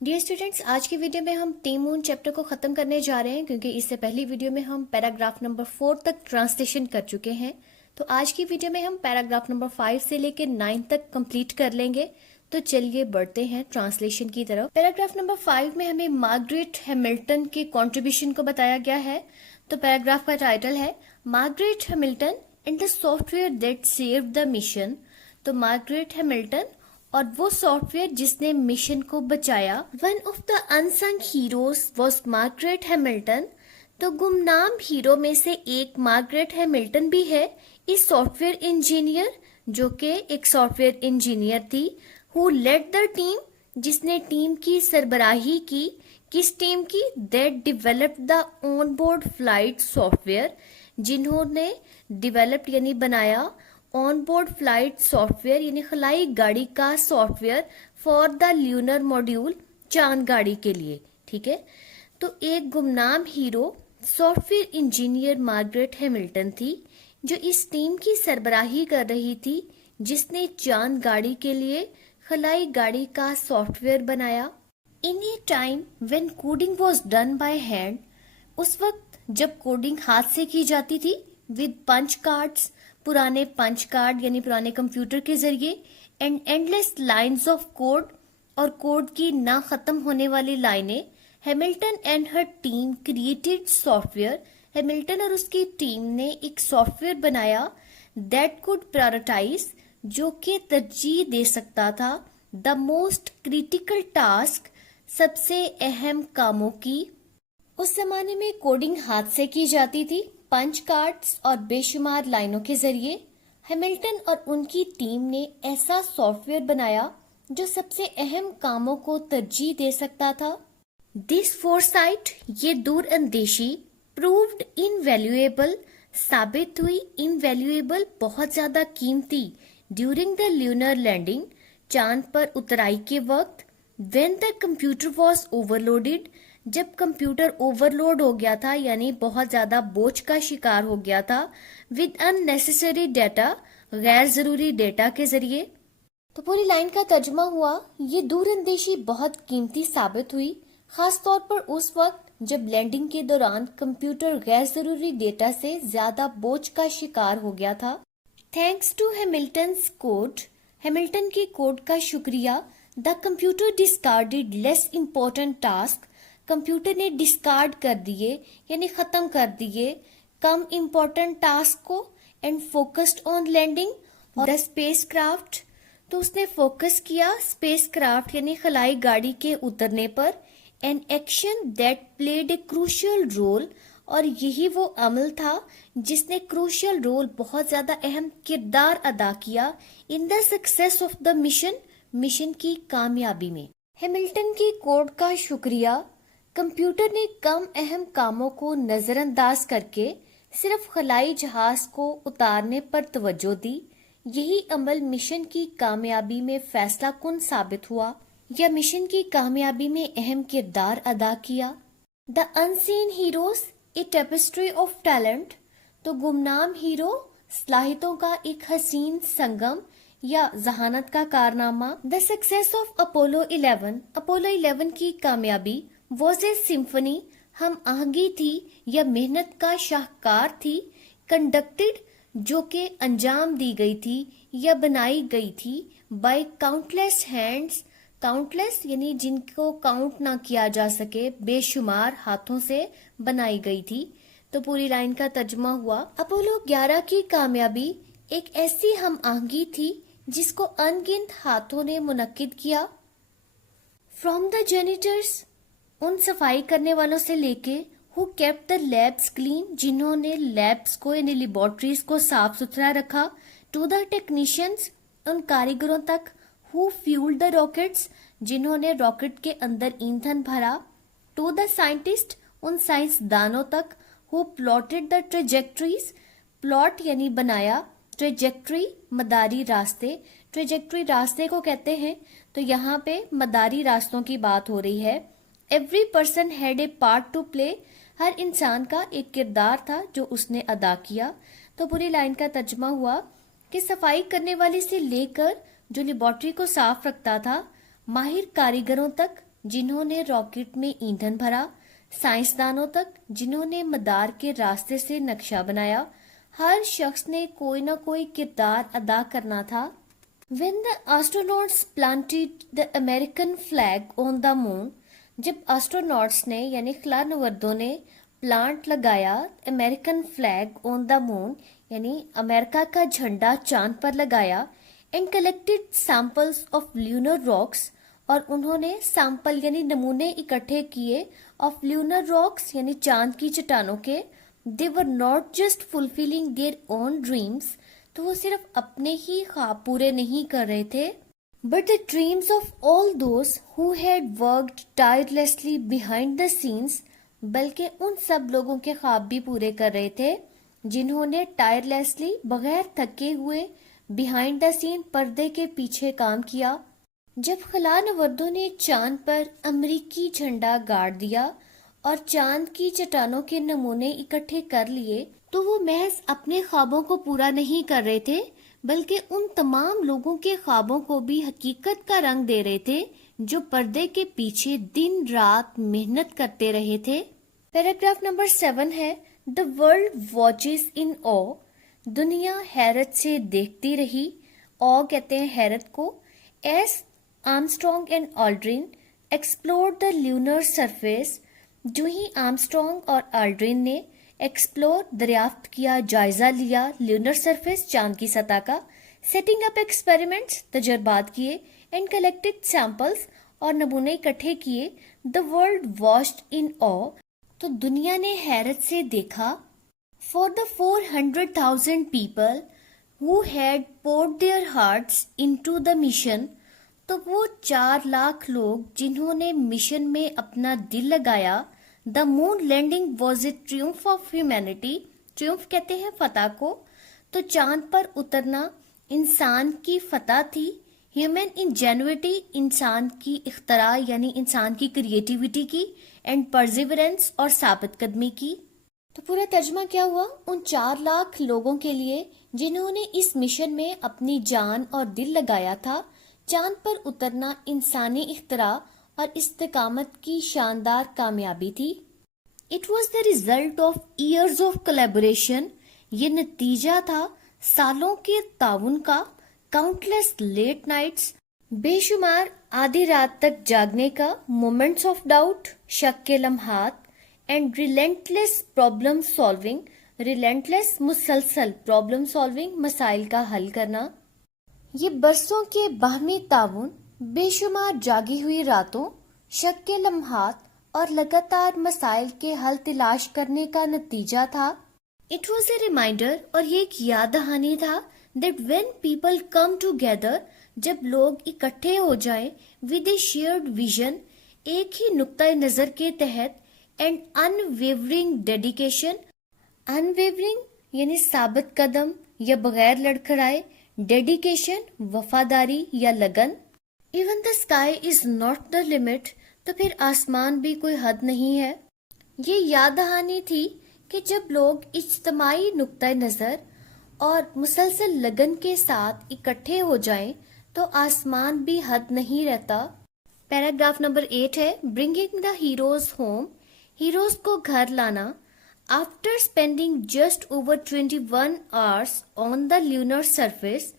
Dear students, آج کی video میں ہم ٹیم مون چیپٹر کو ختم کرنے جا رہے ہیں کیونکہ اس سے پہلی ویڈیو میں ہم پیراگراف نمبر 4 تک ٹرانسلیشن کر چکے ہیں. تو آج کی ویڈیو میں ہم پیراگراف نمبر 5 سے لے کے 9 تک کمپلیٹ کر لیں گے. تو چلیے بڑھتے ہیں ٹرانسلیشن کی طرف. پیراگراف نمبر 5 میں ہمیں مارگریٹ ہیملٹن کے کنٹریبیوشن کو بتایا گیا ہے. تو پیراگراف کا ٹائٹل ہے Margaret Hamilton and the soft where that saved the mission. تو مارگریٹ ہیملٹن اور وہ سافٹ ویئر جس نے مشن کو بچایا. One of the unsung heroes was Margaret Hamilton. تو گمنام ہیرو میں سے ایک مارگریٹ ہیملٹن بھی ہے، اس سافٹ ویئر انجینئر جو کہ ایک سافٹ ویئر انجینئر تھی. ہو لیڈ دا ٹیم، جس نے ٹیم کی سربراہی کی. کس ٹیم کی؟ That developed the on board flight soft where, جنہوں نے ڈیولپڈ یعنی بنایا on board flight soft where یعنی خلائی گاڑی کا soft where for the lunar module, چاند گاڑی کے لیے. ٹھیک ہے، تو ایک گمنام hero soft where engineer Margaret Hamilton تھی جو اس ٹیم کی سربراہی کر رہی تھی جس نے چاند گاڑی کے لیے خلائی گاڑی کا سافٹ ویئر بنایا. In a time when coding was done by hand, اس وقت جب کوڈنگ ہاتھ سے کی جاتی تھی ود پنچ کارڈز، پرانے پنچ کارڈ یعنی پرانے کمپیوٹر کے ذریعے، and endless lines of code, اور کوڈ کی نہ ختم ہونے والی لائنیں. Hamilton and her team created software. Hamilton اور اس کی ٹیم نے ایک سافٹ ویئر بنایا دیٹ کوڈ پرائورٹائز، جو کہ ترجیح دے سکتا تھا دا موسٹ کریٹیکل ٹاسک، سب سے اہم کاموں کی. اس زمانے میں کوڈنگ ہاتھ سے کی جاتی تھی پنچ کارڈز اور بے شمار لائنوں کے ذریعے. ہیملٹن اور ان کی ٹیم نے ایسا سافٹ ویئر بنایا جو سب سے اہم کاموں کو ترجیح دے سکتا تھا. دس فورسائٹ، یہ دور اندیشی، پرووڈ انویلیویبل، ثابت ہوئی، انویلیویبل بہت زیادہ قیمتی، ڈیورنگ دا لیونر لینڈنگ، چاند پر اترائی کے وقت. When the computer was over loaded, جب کمپیوٹر اوور لوڈ ہو گیا تھا یعنی بہت زیادہ بوجھ کا شکار ہو گیا تھا. ود ان نیسیسری ڈیٹا، غیر ضروری ڈیٹا کے ذریعے. تو پوری لائن کا ترجمہ ہوا، یہ دور اندیشی بہت قیمتی ثابت ہوئی، خاص طور پر اس وقت جب لینڈنگ کے دوران کمپیوٹر غیر ضروری ڈیٹا سے زیادہ بوجھ کا شکار ہو گیا تھا. Thanks to Hamilton's code, Hamilton کے کوڈ کا شکریہ. The computer discarded less important task, computer نے ڈسکارڈ کر دیے یعنی ختم کر دیے کم امپورٹنٹ ٹاسک کو. And focused on landing the spacecraft, تو اس نے فوکس کیا اسپیس کرافٹ یعنی خلائی گاڑی کے اترنے پر. An action that played a crucial role, اور یہی وہ عمل تھا جس نے کروشل رول، بہت زیادہ اہم کردار ادا کیا in the success of the mission, mission کی کامیابی میں. ہیملٹن کی کوڈ کا شکریہ. کمپیوٹر نے کم اہم کاموں کو نظر انداز کر کے صرف خلائی جہاز کو اتارنے پر توجہ دی. یہی عمل مشن کی کامیابی میں فیصلہ کن ثابت ہوا یا مشن کی کامیابی میں اہم کردار ادا کیا. The unseen heroes, a tapestry of talent, تو گمنام ہیرو صلاحیتوں کا ایک حسین سنگم یا ذہانت کا کارنامہ. دا سکسیس آف اپولو 11، اپولو 11 کی کامیابی. واز اے سمفنی، ہم آہنگی تھی یا محنت کا شاہکار تھی. کنڈکٹڈ، جو کہ انجام دی گئی تھی یا بنائی گئی تھی. بائی کاؤنٹلیس ہینڈز، کاؤنٹلیس یعنی جن کو کاؤنٹ نہ کیا جا سکے، بے شمار ہاتھوں سے بنائی گئی تھی. تو پوری لائن کا ترجمہ ہوا، اپولو 11 کی کامیابی ایک ایسی ہم آہنگی تھی جس کو ان گنت ہاتھوں نے منعقد کیا. فرام دا جینیٹرز، ان صفائی کرنے والوں سے لے کے، ہو کیپٹ دا لیبس کلین، جنہوں نے لیبس کو یعنی لیبارٹریز کو صاف ستھرا رکھا. ٹو دا ٹیکنیشینز، ان کاریگروں تک. ہو فیولڈ دا راکٹس، جنہوں نے راکٹ کے اندر ایندھن بھرا. ٹو دا سائنٹسٹ، ان سائنسدانوں تک. ہو پلاٹڈ دا ٹریجیکٹریز، پلاٹ یعنی بنایا، ٹریجیکٹری مداری راستے. ٹریجیکٹری راستے کو کہتے ہیں، تو یہاں پہ مداری راستوں کی بات ہو رہی ہے. Every person had a part to play, ہر انسان کا ایک کردار تھا جو اس نے ادا کیا. تو پوری لائن کا ترجمہ ہوا کہ صفائی کرنے والے سے لے کر جو لیبارٹری کو صاف رکھتا تھا، ماہر کاریگروں تک जिन्हों ने रॉकेट में ईंधन भरा, साइंसदानों तक जिन्हों ने मदार के रास्ते से नक्शा बनाया, हर शख्स ने कोई ना कोई किरदार अदा करना था। When the astronauts planted the American flag on the moon, जब एस्ट्रोनॉट्स ने यानी खलानवर्दों ने प्लांट लगाया American flag on the moon यानी अमेरिका का झंडा चांद पर लगाया, and collected samples of lunar rocks, और उन्होंने सैंपल यानी नमूने इकट्ठे किए ऑफ ल्यूनर रॉक्स यानी चांद की चट्टानों के, they were not just fulfilling their own dreams, तो वो सिर्फ अपने ही ख्वाब पूरे नहीं कर रहे थे, but the dreams of all those who had worked tirelessly behind the scenes, बल्कि उन सब लोगों के ख्वाब भी पूरे कर रहे थे जिन्होंने टायरलेसली बगैर थके हुए बिहाइंड द सीन पर्दे के पीछे काम किया। जब खलानवर्दों ने चांद पर अमेरिकी झंडा गाड़ दिया और चांद की चट्टानों के नमूने इकट्ठे कर लिए, तो वो महज अपने ख्वाबों को पूरा नहीं कर रहे थे बल्कि उन तमाम लोगों के ख्वाबों को भी हकीकत का रंग दे रहे थे जो पर्दे के पीछे दिन रात मेहनत करते रहे थे। पैराग्राफ नंबर 7 है, द वर्ल्ड वॉचेस इन ऑ, दुनिया हैरत से देखती रही, ऑ कहते हैं हैरत को, S Armstrong and Aldrin explore the lunar surface, जो ही आर्मस्ट्रॉन्ग और ऑल्ड्रिन ने एक्सप्लोर दरियाफ्त किया, जायजा लिया ल्यूनर सरफेस चांद की सतह का, सेटिंग अप एक्सपेरिमेंट्स तजर्बात किए, एंड कलेक्टेड सैंपल्स और नमूने इकट्ठे किए, the world watched in awe, तो दुनिया ने हैरत से देखा, for the 400,000 people who had poured their hearts into the mission, तो वो 4 लाख लोग जिन्होंने मिशन में अपना दिल लगाया, the moon landing was a triumph of humanity, triumph कहते हैं फतह को, तो चांद पर उतरना इंसान की फतह थी, ह्यूमन इंजेन्युइटी इंसान की इख्तरा यानी इंसान की क्रिएटिविटी की, एंड परसिवरेंस और साबित कदमी की। तो पूरा तर्जमा क्या हुआ, उन 4 लाख लोगों के लिए जिन्होंने इस मिशन में अपनी जान और दिल लगाया था, चांद पर उतरना इंसानी इख्तरा और इस्तेकामत की शानदार कामयाबी थी। It was the result of years of collaboration, ये नतीजा था सालों के ताउन का, काउंटलेस लेट नाइट्स, बेशुमार आधी रात तक जागने का, मोमेंट्स ऑफ डाउट, शक के लम्हात, and relentless problem solving, relentless मुसलसल प्रॉब्लम सॉल्विंग मसाइल का हल करना। ये बरसों के बाहमी ताउन, बेशुमार जागी हुई रातों, शक के लम्हात और लगातार मसाइल के हल तलाश करने का नतीजा था। इट वॉज ए रिमाइंडर, और ये एक याद दहानी था, that when people come together, जब लोग इकट्ठे हो जाएं, विद ए शेयर्ड विजन, एक ही नुक्ता नजर के तहत, एंड अनवेवरिंग डेडिकेशन, अनवेवरिंग यानी साबित कदम या बगैर लड़खड़ाए, डेडिकेशन वफादारी या लगन, even the sky is not the limit, तो फिर आसमान भी कोई हद नहीं है। ये याद दहानी थी कि जब लोग इज्तमाई नुक्ता नजर और मुसलसल लगन के साथ इकट्ठे हो जाएं, तो आसमान भी हद नहीं रहता। पैराग्राफ नंबर 8 है, bringing the heroes home, heroes को घर लाना। After spending just over 21 hours on the lunar surface,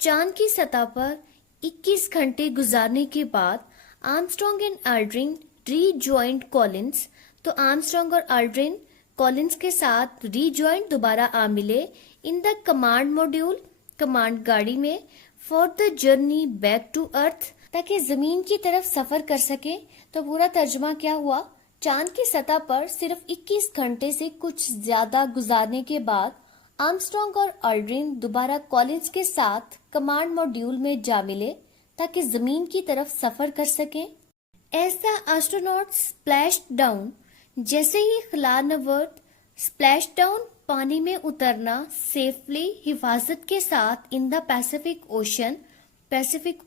चांद की सतह पर 21 घंटे गुजारने के बाद, Armstrong and Aldrin rejoined Collins, तो आर्मस्ट्रॉन्ग और ऑल्ड्रिन कॉलिंस के साथ रीजॉइंड दोबारा आ मिले, in the command module command गाड़ी में, for the journey back to earth, ताकि जमीन की तरफ सफर कर सके। तो पूरा तर्जुमा क्या हुआ, चांद की सतह पर सिर्फ 21 घंटे से कुछ ज्यादा गुजारने के बाद आर्मस्ट्रॉन्ग और ऑल्ड्रिन दोबारा कॉलिंस के साथ कमांड मॉड्यूल में जा मिले ताकि जमीन की तरफ सफर कर सकें। As the astronaut splashed down, जैसे ही खलानवर्द स्प्लैश डाउन पानी में उतरना सेफली हिफाजत के साथ इन द पैसिफिक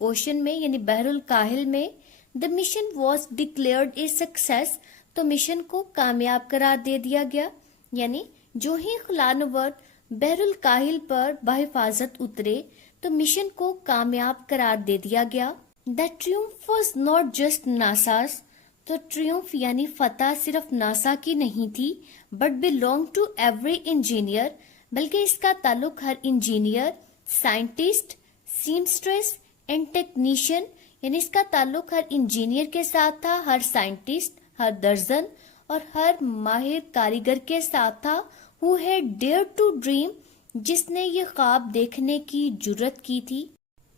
ओशन में यानी बहरुल काहिल में, the mission was declared a success, तो मिशन को कामयाब करार दे दिया गया। यानी जो ही खलानवर्द बहरुल काहिल पर बहिफाजत उतरे तो मिशन को कामयाब करार दे दिया गया। The triumph was not just NASA's, तो ट्रियम्फ यानी फतह सिर्फ नासा की नहीं थी but belong to every engineer, बल्कि इसका ताल्लुक हर engineer, scientist, seamstress and technician, यानी इसका ताल्लुक हर इंजीनियर के साथ था, हर साइंटिस्ट, हर दर्जन और हर माहिर कारीगर के साथ था who had dare to dream, जिसने ये ख्वाब देखने की जुर्रत की थी।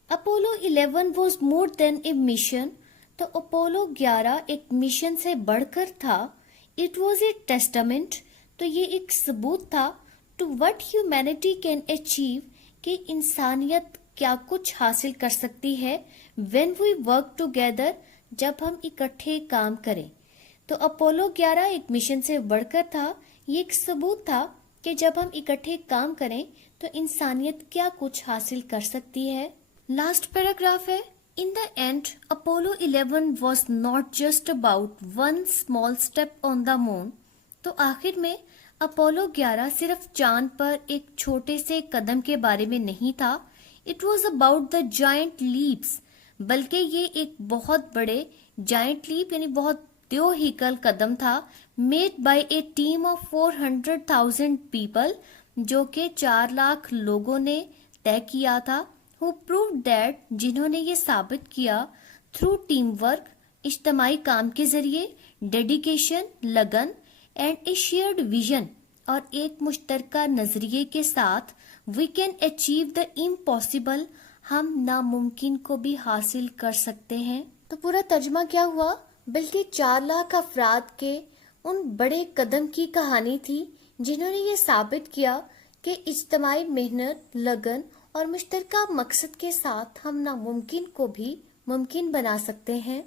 Apollo 11 was more than a mission, तो अपोलो 11 एक मिशन से बढ़कर था। इट वॉज ए टेस्टामेंट, तो ये एक सबूत था to what humanity can achieve, कि इंसानियत क्या कुछ हासिल कर सकती है व्हेन वी वर्क टुगेदर, जब हम इकट्ठे काम करें। तो अपोलो 11 एक मिशन से बढ़कर था, ये एक सबूत था कि जब हम इकट्ठे काम करें तो इंसानियत क्या कुछ हासिल कर सकती है। लास्ट पैराग्राफ है, in the end Apollo 11 was not just about one small step on the moon, तो आखिर में अपोलो 11 सिर्फ चांद पर एक छोटे से कदम के बारे में नहीं था। It was about the giant leaps, बल्कि ये एक बहुत बड़े जायंट लीप यानी बहुत theoretical कदम था, made by A team of 400,000 people, जो कि 4 लाख लोगों ने तय किया था। हु प्रूव्ड दैट, जिन्होंने ये साबित किया, थ्रू टीम वर्क, इज्तमाई काम के जरिए, डेडिकेशन, लगन एंड ए शेयर्ड विजन, और एक मुश्तरका नजरिए के साथ, we can achieve the impossible, हम नामुमकिन को भी हासिल कर सकते हैं। तो पूरा तर्जमा क्या हुआ, बल्कि 4 लाख अफराद के उन बड़े कदम की कहानी थी जिन्होंने ये साबित किया कि इज्तमाई मेहनत, लगन और मुश्तरका मकसद के साथ हम नामुमकिन को भी मुमकिन बना सकते हैं।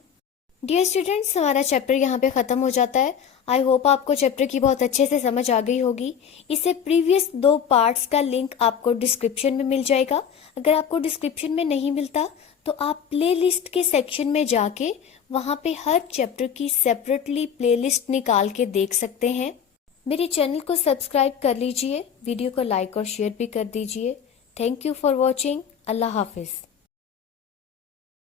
डियर स्टूडेंट्स, हमारा चैप्टर यहाँ पे खत्म हो जाता है। आई होप आपको चैप्टर की बहुत अच्छे से समझ आ गई होगी। इससे प्रीवियस 2 पार्ट्स का लिंक आपको डिस्क्रिप्शन में मिल जाएगा। अगर आपको डिस्क्रिप्शन में नहीं मिलता तो आप प्लेलिस्ट के सेक्शन में जाके वहाँ पे हर चैप्टर की सेपरेटली प्लेलिस्ट निकाल के देख सकते हैं। मेरे चैनल को सब्सक्राइब कर लीजिए, वीडियो को लाइक और शेयर भी कर दीजिए। Thank you for watching. Allah Hafiz.